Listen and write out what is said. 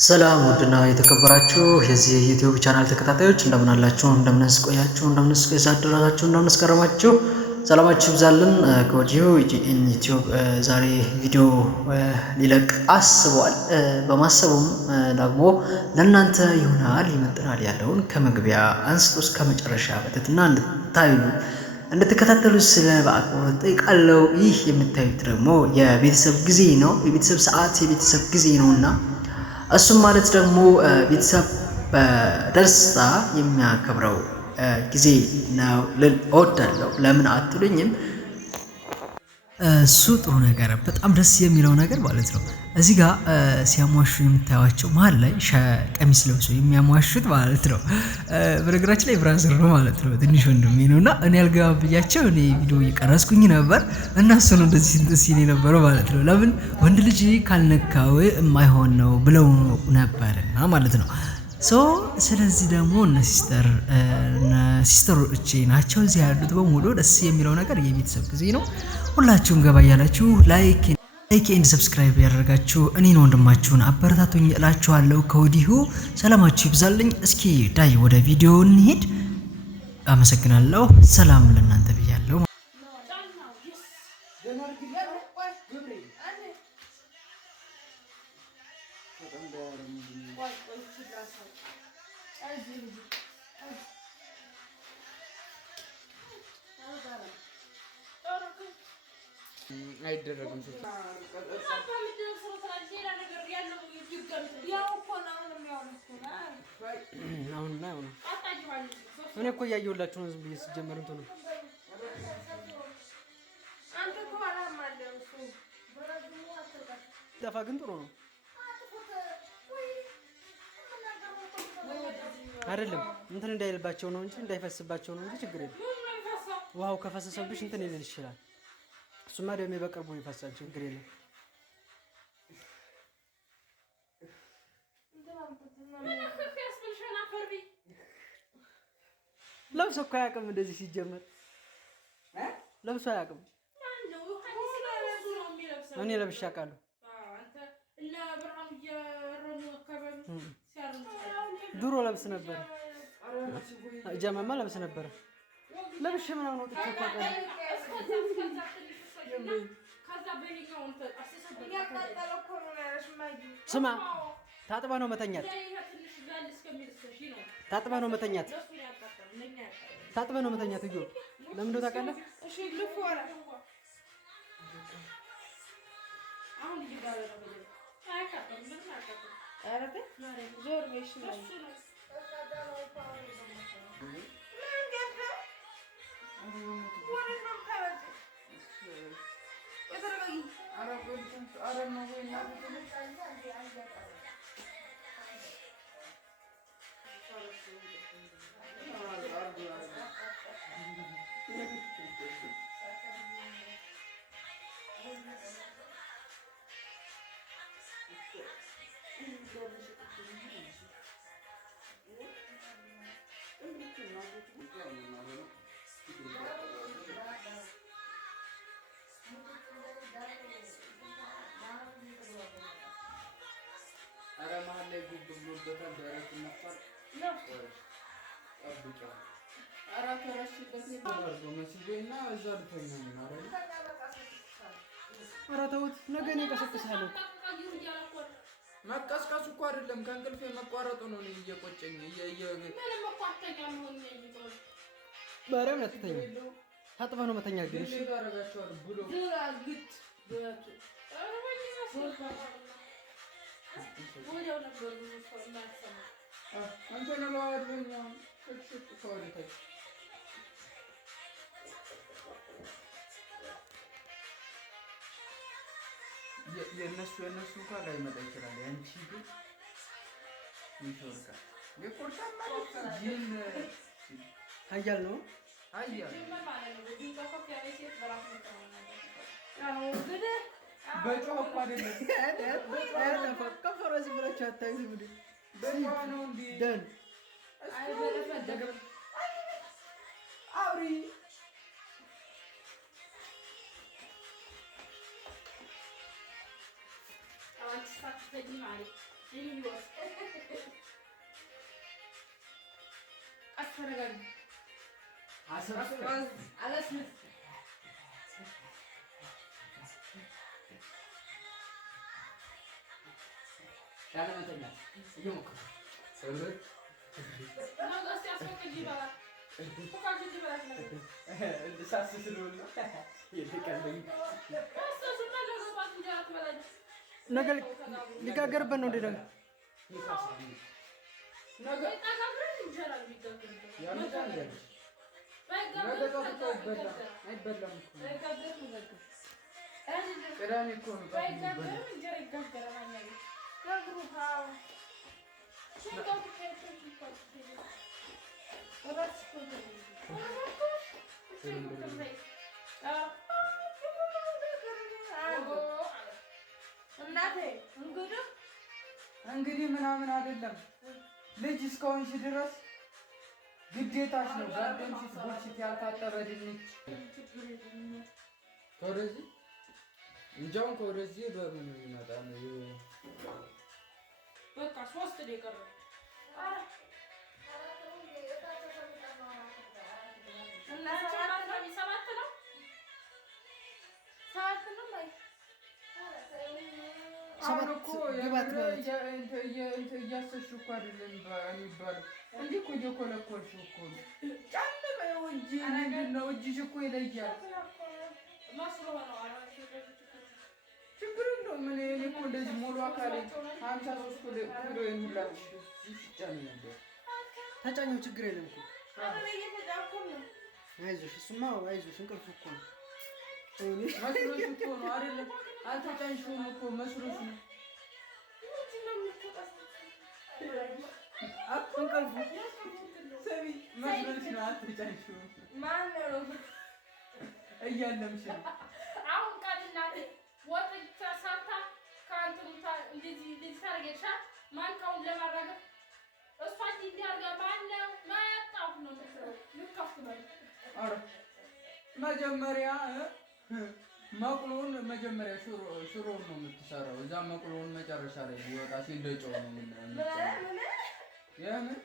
ሰላም ውድና የተከበራችሁ የዚህ የዩቲዩብ ቻናል ተከታታዮች እንደምን አላችሁ? እንደምንስ ቆያችሁ? እንደምንስ ከሳደራችሁ? እንደምንስ ከረማችሁ? ሰላማችሁ ይብዛልን። ከወዲሁ ኢጂኤን ዩቲዩብ ዛሬ ቪዲዮ ሊለቅ አስቧል። በማሰቡም ደግሞ ለእናንተ ይሆናል ይመጥናል ያለውን ከመግቢያ አንስቶ እስከ መጨረሻ በትህትና እንድታዩ እንድትከታተሉ ስለ በአክብሮት ጠይቃለሁ። ይህ የምታዩት ደግሞ የቤተሰብ ጊዜ ነው። የቤተሰብ ሰዓት የቤተሰብ ጊዜ ነውና እሱም ማለት ደግሞ ቤተሰብ በደስታ የሚያከብረው ጊዜ ነው ልል እወዳለሁ። ለምን አትሉኝም? እሱ ጥሩ ነገር በጣም ደስ የሚለው ነገር ማለት ነው። እዚህ ጋር ሲያሟሹ የምታዩቸው መሀል ላይ ቀሚስ ለብሶ የሚያሟሹት ማለት ነው። በነገራችን ላይ ብራዘር ነው ማለት ነው፣ ትንሽ ወንድሜ ነው እና እኔ አልገባም ብያቸው እኔ ቪዲዮ እየቀረስኩኝ ነበር እና እሱ ነው እንደዚህ እንትን ሲል የነበረው ማለት ነው። ለምን ወንድ ልጅ ካልነካው የማይሆን ነው ብለው ነበርና ማለት ነው። ስለዚህ ደግሞ እነ ሲስተሮቼ ናቸው እዚህ ያሉት በሙሉ። ደስ የሚለው ነገር የቤተሰብ ጊዜ ነው። ሁላችሁም ገባ እያላችሁ ላይክ ኤንድ ሰብስክራይብ ያደርጋችሁ እኔን ወንድማችሁን አበረታቱኝ እላችኋለሁ ከወዲሁ። ሰላማችሁ ይብዛልኝ። እስኪ ዳይ ወደ ቪዲዮ እንሂድ። አመሰግናለሁ። ሰላም ለእናንተ ብያለሁ። አይደረግም። እኔ እኮ እያየሁላችሁ ነው። ዝም ብዬ ሲጀመር እንትን ነው ጠፋ፣ ግን ጥሩ ነው አይደለም። እንትን እንዳይልባቸው ነው እንጂ እንዳይፈስባቸው ነው እንጂ ችግር የለም። ውሃው ከፈሰሰብሽ እንትን ይልል ይችላል። እሱማ ደሜ በቅርቡ ይፈሳል፣ ችግር የለም። ለብሶ እኮ አያውቅም እንደዚህ ሲጀመር ለብሶ አያውቅም። እኔ ለብሼ አውቃለሁ። ድሮ ለብስ ነበር፣ ጀማማ ለብስ ነበር። ለብሼ ምናምን ወጥቼ አውቃለሁ። ስማ፣ ታጥባ ነው መተኛት፣ ታጥባ ነው መተኛት፣ ታጥባ ነው መተኛት። እዩ ለምን እንደው ታውቃለህ? ኧረ መሀል ላይ ጉብ ብሎበታል። ደረት ነፋር ጠብቂው። ኧረ ተረሽበት መስሎኝና እዛ ልተኛ ነው አይደል? ኧረ ተውት፣ ነገ እኔ እቀሰቅሳለሁ። መቀስቀሱ እኮ አይደለም ከእንቅልፌ መቋረጡ ነው። እኔ እየቆጨኝ በረም ነጥተኛ ታጥባ ነው መተኛ ግን እሺ ታረጋቸዋል ብሎ የነሱ እንኳን ላይመጣ ይችላል። ያንቺ ግን ይሾርካል። የቆርጣማ ጂን ሀያል ነው ሀያል በጮህ እኮ አይደለም ከፈረ ዝም ብላችሁ አታዩም እንዴ? በጮህ ነው እንዴ? ደን አውሪ ነገር ሊጋገርበት ነው እንዴ? ቅዳሜ እኮ ነው እንግዲህ ምናምን አይደለም። ልጅ እስከሆንሽ ድረስ ግዴታሽ ነው። ጋርደንሽስ ቡልሽት ያልታጠበ ድንች ከወደዚህ እንጃውን ከወደዚህ በምን ይመጣ ነው? በቃ 3 ደቂቃ ነው። እያሰብሽው እኮ አይደለም የሚባለው። እንዲህ እኮ እየኮለኮልሽው እኮ ነው። ጫን በይው እንጂ ምንድን ነው? እጅሽ እኮ ይለያል። ችግር የለውም። እኔ እኮ እንደዚህ ሙሉ አካሌ 53 ኪሎ የሚላ ይጫን ነበር። ተጫኘው፣ ችግር የለም እኮ አይዞሽ። እሱማ አይዞሽ፣ እንቅልፍ እኮ ነው። መስሎሽ እኮ ነው አይደለም? አልተጫንሽውም እኮ መስሎሽ ነው። እንቅልፍ ሰሚ መስሎሽ ነው። አልተጫንሽውም እያለምሽ ነው። አሁን ቃል እናቴ ወጥ ሰርታ ከአንተ እንደዚህ ታረጋግሻ ማንካውን ለማረጋገጥ እሷ እንዲህ አድርጋ ማነው ማያጣው ነው የምትለው። ልከፍት ማለት ኧረ መጀመሪያ መቁሎውን መጀመሪያ ሽሮውን ነው የምትሰራው። እዛ መቁሎውን መጨረሻ ላይ ይወጣ ሲል እንደጨው ነው የምትሰራው። የምን